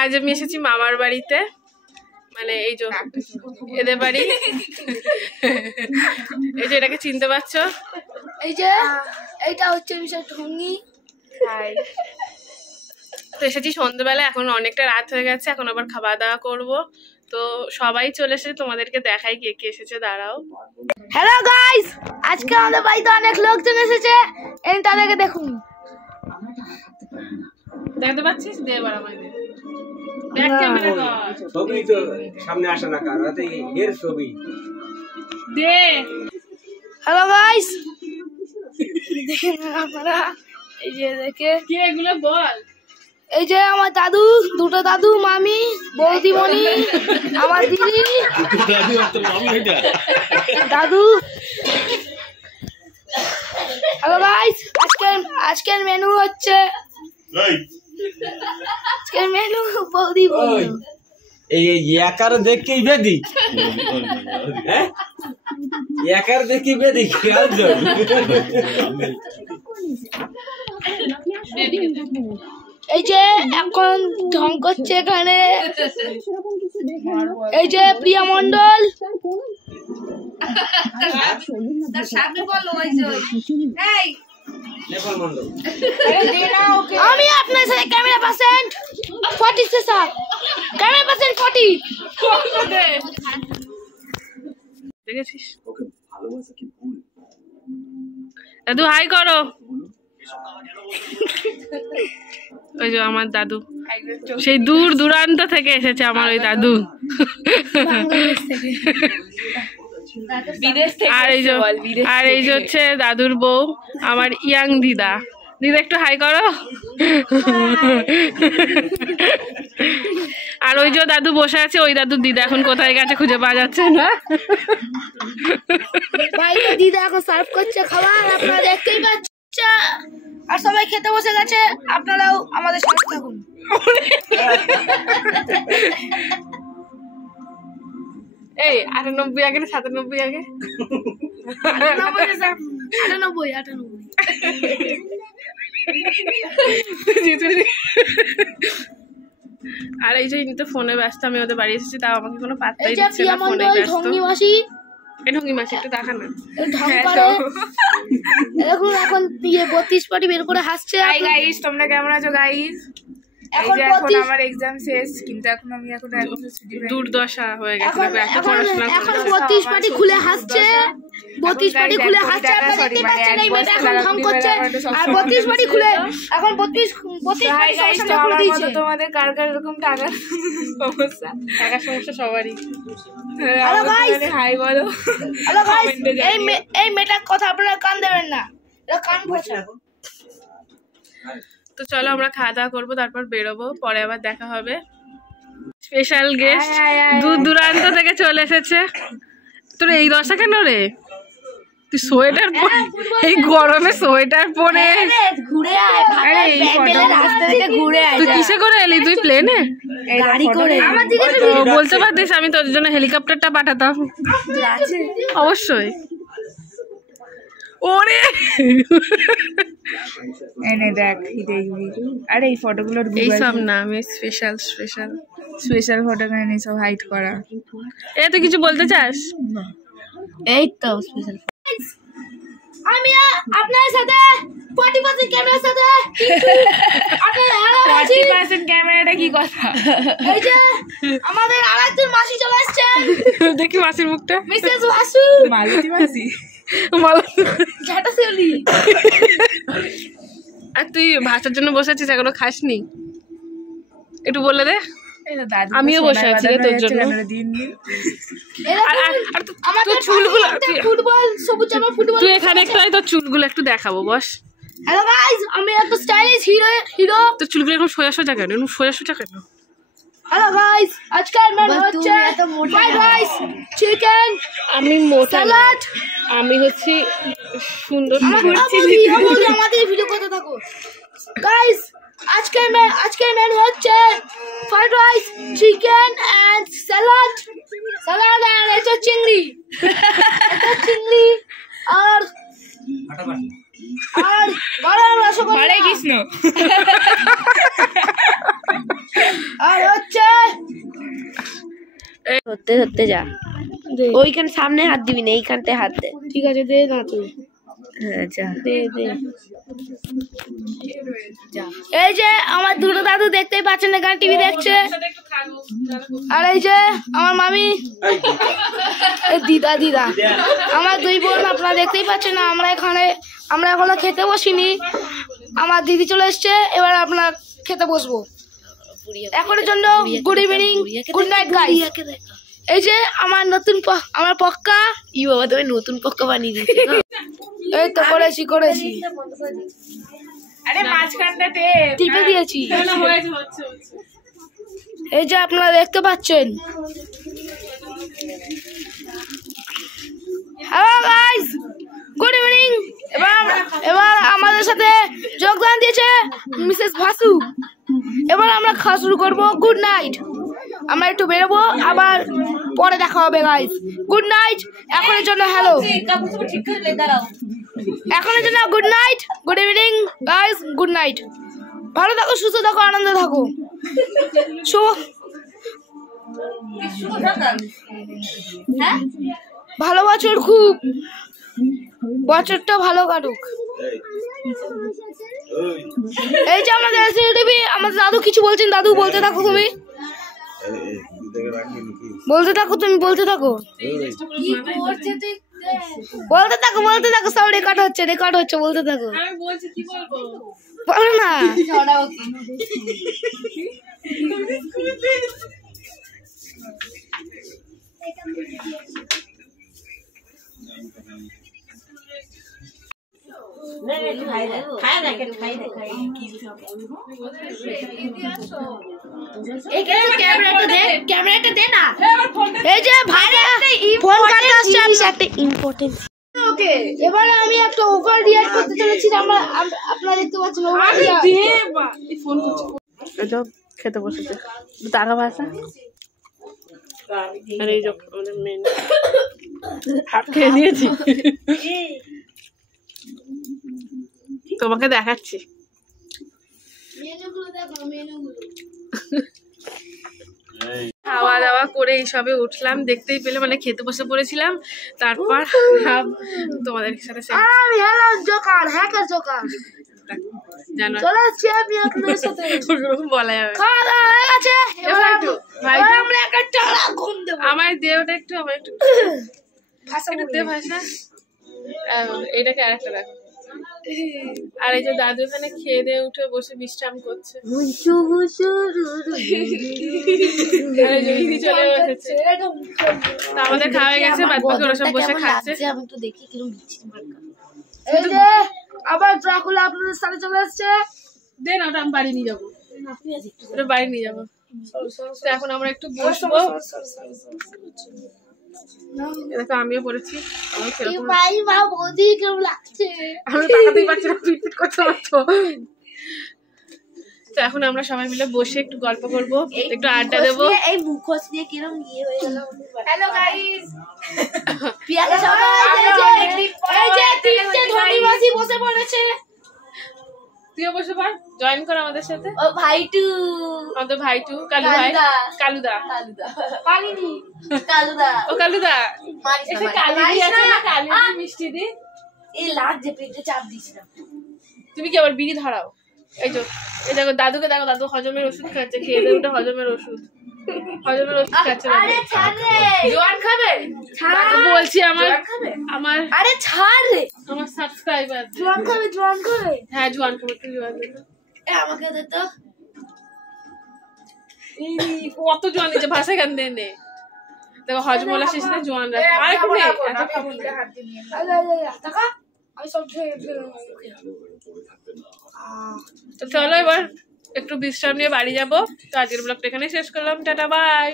আজ আমি এসেছি মামার বাড়িতে, মানে এই যে এদের বাড়ি। এই যে এটাকে চিনতে পারছো, এই যে এইটা হচ্ছে মিস্টার ঢঙ্গি। তো এসেছি সন্ধ্যেবেলা, এখন অনেকটা রাত হয়ে গেছে, এখন আবার খাওয়া দাওয়া করবো। তো সবাই চলে এসেছে, তোমাদেরকে দেখাই কে কে এসেছে, দাঁড়াও। হ্যালো গাইস, আজকে আমাদের বাড়িতে অনেক লোকজন এসেছে, এই তাদেরকে দেখুন। দেখতে পাচ্ছিস? দে এবার আমাদের ব্যাক ক্যামেরা কর। ছবি তো সামনে আসে না কার, এত এর ছবি দে। হ্যালো গাইস, দেখেন আপনারা, এই যে দেখে কে এগুলো বল। এই যে আমার দাদু, দুটো দাদু, মামি, বৌদিমণি, আমার দিদি, দাদু। হ্যালো গাইস, আজকের মেনু হচ্ছে, আজকের মেনু বৌদি বলল এই একার দেখেই বেদি, হ্যাঁ একার দেখি বেদি খেয়াল যাও। এই যে এখন ঢং করছে এখানে, এই যে প্রিয়া মন্ডল, আমি আপনার সাথে ক্যামেরা পার্সেন্ট 40 से साथ ক্যামেরা পার্সেন্ট 40 দেখেছিস? দাদু হাই করো। ওই যে আমার দাদু, সেই দূর দূরান্ত থেকে এসেছে আমার ওই দাদু। আর এই যে হচ্ছে দাদুর বউ, আমার ইয়াং দিদা। দিদা একটু হাই করো। আর ওই যে দাদু বসে আছে, ওই দাদুর দিদা এখন কোথায় গেছে খুঁজে পাওয়া যাচ্ছে না। দিদা এখন সার্ভ করছে খাবার, আপনারা দেখতেই পাচ্ছেন। আর সবাই খেতে বসে গেছে, আপনারাও আমাদের সাথে থাকুন। এই 98 আগে না 97 আগে? 98। আর এই যে ইনি তো ফোনে ব্যস্ত, আমি ওদের বাড়ি এসেছি, তাও আমাকে কোনো পাত্তাই দিচ্ছে না, ফোনে ব্যস্ত। ঢঙ্গি মাসি একটু দেখা না, এখন 32 পাটি বের করে হাসছে। হাই গাইস, তোমরা কেমন আছো গাইস? এখন আমার এক্সাম শেষ, কিন্তু এখন আমি দুর্দশা হয়ে গেছে, এত পড়াশোনা করে। এখন 32 পাটি খুলে হাসছে, 32 পাটি খুলে হাসছে। আপনারা দেখতে পাচ্ছেন এই মেয়েটা এখন ঢং করছে, আর 32 পাটি খুলে এখন 32 হাই গাইস, তোমাদের কার কার এরকম টাকার সমস্যা? টাকার সমস্যা সবারই। হ্যালো গাইস, হাই বলো। হ্যালো গাইস, এই মেয়েটার কথা আপনারা কান দেবেন না, এটা কান ভোঁচা। তো চলো আমরা খাওয়া দাওয়া করবো, তারপর বেরোবো, পরে আবার দেখা হবে। স্পেশাল গেস্ট দূর দূরান্ত থেকে চলে এসেছে। তোর এই দশা কেন রে? তুই সোয়েটার পরে, এই গরমে সোয়েটার পরে ঘুরে আয়, রাস্তা থেকে ঘুরে আয়। তুই কিসে করে এলি? তুই প্লেনে? গাড়ি করে। বলতে পারতিস আমি তোর জন্য হেলিকপ্টারটা পাঠাতাম। অবশ্যই। ওরে এনে দেখ, আরে এই ফটোগুলোর এই সব না, আমি স্পেশাল ফটো এনে সব হাইড করা। এ তুই কিছু বলতে চাস? এই তো স্পেশাল। আমি আপনার সাথে 40% ক্যামেরার সাথে, আপনার 40% ক্যামেরাটা কি কথা? এই যে আমাদের আরেকজন মাসি চলে আসছেন, দেখি মাসির মুখটা। মিসেস বাসু, মালতী মাসি। আর তুই ভাষার জন্য বসে আছিস, এখনো খাসনি? একটু বলে দে। আমিও বসে আছি রে তোর জন্য। তুই এখানে একটু আয়, তোর চুলগুলো একটু দেখাবো, বস। হ্যালো গাইস, আমি একটা স্টাইলিশ হিরো। তোর চুলগুলো এরকম সোজা সোজা কেন? এরকম সোজা সোজা কেন? হ্যালো গাইস, আজকের মেনু হচ্ছে ফ্রাইড রাইস, চিকেন, আমি মোটা না, স্যালাড। আমি হচ্ছে সুন্দর। আমাদের ভিডিও করতে থাকো গাইস। আজকের মেনু হচ্ছে fried rice, chicken and salad আর এটা চিংড়ি আর গরম রসগোল্লা। হরে কৃষ্ণ। ধরতে ধরতে যা, ওইখানে সামনে হাত দিবি না, এইখানটায় হাত দে। ঠিক আছে, দে না তুই। হ্যাঁ যা। দে দে। এই যে আমার দুটো দাদু দেখতেই পাচ্ছেন, এখানে টিভি দেখছে। আর এই যে আমার মামি, দিদা দিদা আমার দুই বোন, আপনারা দেখতেই পাচ্ছেন। আমরা এখনো খেতে বসিনি, আমার দিদি চলে এসছে, এবার আমরা খেতে বসবো। এখনের জন্য good evening, good night guys. এই যে আমার আমার পক্কা, ই বাবা তুমি নতুন পক্কা বানিয়ে দিচ্ছি। এই তো করেছি আরে মাঝখানটা টিপে দিয়েছি। হচ্ছে এই যে আপনারা দেখতে পাচ্ছেন। Hello guys, good evening. এবার আমাদের সাথে যোগদান দিয়েছে মিসেস ভাসু। এবার আমরা খাওয়া শুরু করবো। Good night. আমরা একটু বেরোবো, আবার পরে দেখা হবে গাইস। Good night. এখনের জন্য হ্যালো, এখনের জন্য good night, good evening guys, good night. ভালো থাকো, সুস্থ থাকো, আনন্দে থাকো। ভালো বছর, খুব বছরটা ভালো কাটুক। এই যে আমাদের টিভি, আমাদের দাদু কিছু বলছেন। দাদু বলতে থাকো, তুমি বলতে থাকো, বলতে থাকো, সব রেকর্ড হচ্ছে, বলতে থাকো। বলো না। ক্যামেরাটা দে না। এই যে ভাইরা ফোন কাটতে আসছে, একটা ইম্পর্টেন্ট। ওকে, এবারে আমি একটা ওভার রিয়াক্ট করতে চলেছি। আপনারা দেখতে পাচ্ছেন ফোন করছে, খেতে বসেছে টাকা ভাষা। আর এই যে আমাদের মেন হাত খেয়ে দিয়েছি, তোমাকে দেখাচ্ছি। খাওয়া দাওয়া করে এই সবে উঠলাম, দেখতেই পেলে, মানে খেতে বসে পড়েছিলাম। তারপর তোমাদের সাথে বলা যাবে। আমার দেহটা একটু, আমার একটু দে ভাষা। এইটাকে আর একটা দেখো। আর এই যে দাদু এখানে খেয়ে দিয়ে উঠে বসে বিশ্রাম করছে। চলে বসেছে, আমাদের খাওয়া হয়ে গেছে, বাদ বাকি ওরা সব বসে খাচ্ছে। আবার ড্রাকুলা আপনাদের সাথে চলে আসছে। দেন ওটা আমি বাড়ি নিয়ে যাবো, ওটা বাড়ি নিয়ে যাবো। এখন আমরা একটু বসবো। দেখো আমিও পড়েছি, আমি তাকাতেই পারছি না, পিট করতে পারছো। তো এখন আমরা সবাই মিলে বসে একটু গল্প করবো, একটু আড্ডা দেবো। এই মুখোশ দিয়ে কিরম ইয়ে হয়ে গেল। হ্যালো গাইস, বসে পড়েছে। তুইও বসে পড়, জয়েন কর আমাদের সাথে। ও ভাইটু, আমাদের ভাইটু, কালু ভাই, কালুদা, কালুদা, ও কালুদা, কালি আছে না, কালি মিষ্টি দি। এই লাজ যে পেটে চাপ দিস না। তুমি কি আবার বিড়ি ধরাও? এই দেখো দাদুকে দেখো, দাদু হজমের ওষুধ খাচ্ছে, খেয়ে দিয়ে ওটা হজমের ওষুধ খাচ্ছে। জোয়ান খাবে? বলছি আমার আরে ছাড় রে, আমার সাবস্ক্রাইবার জোয়ান খাবে। হ্যাঁ জোয়ান খাবে, একটু জোয়ান দেবে। আমাকে দে তো। কত জোয়ান দিচ্ছে, ভাষা গান দে নে। দেখো হজম বলা শেষে জোয়ান রাখবে। আর একটু নে, এত খাবো না। তো চলো এবার একটু বিশ্রাম নিয়ে বাড়ি যাবো। তো আজকের ব্লগটা এখানে শেষ করলাম। Tata bye.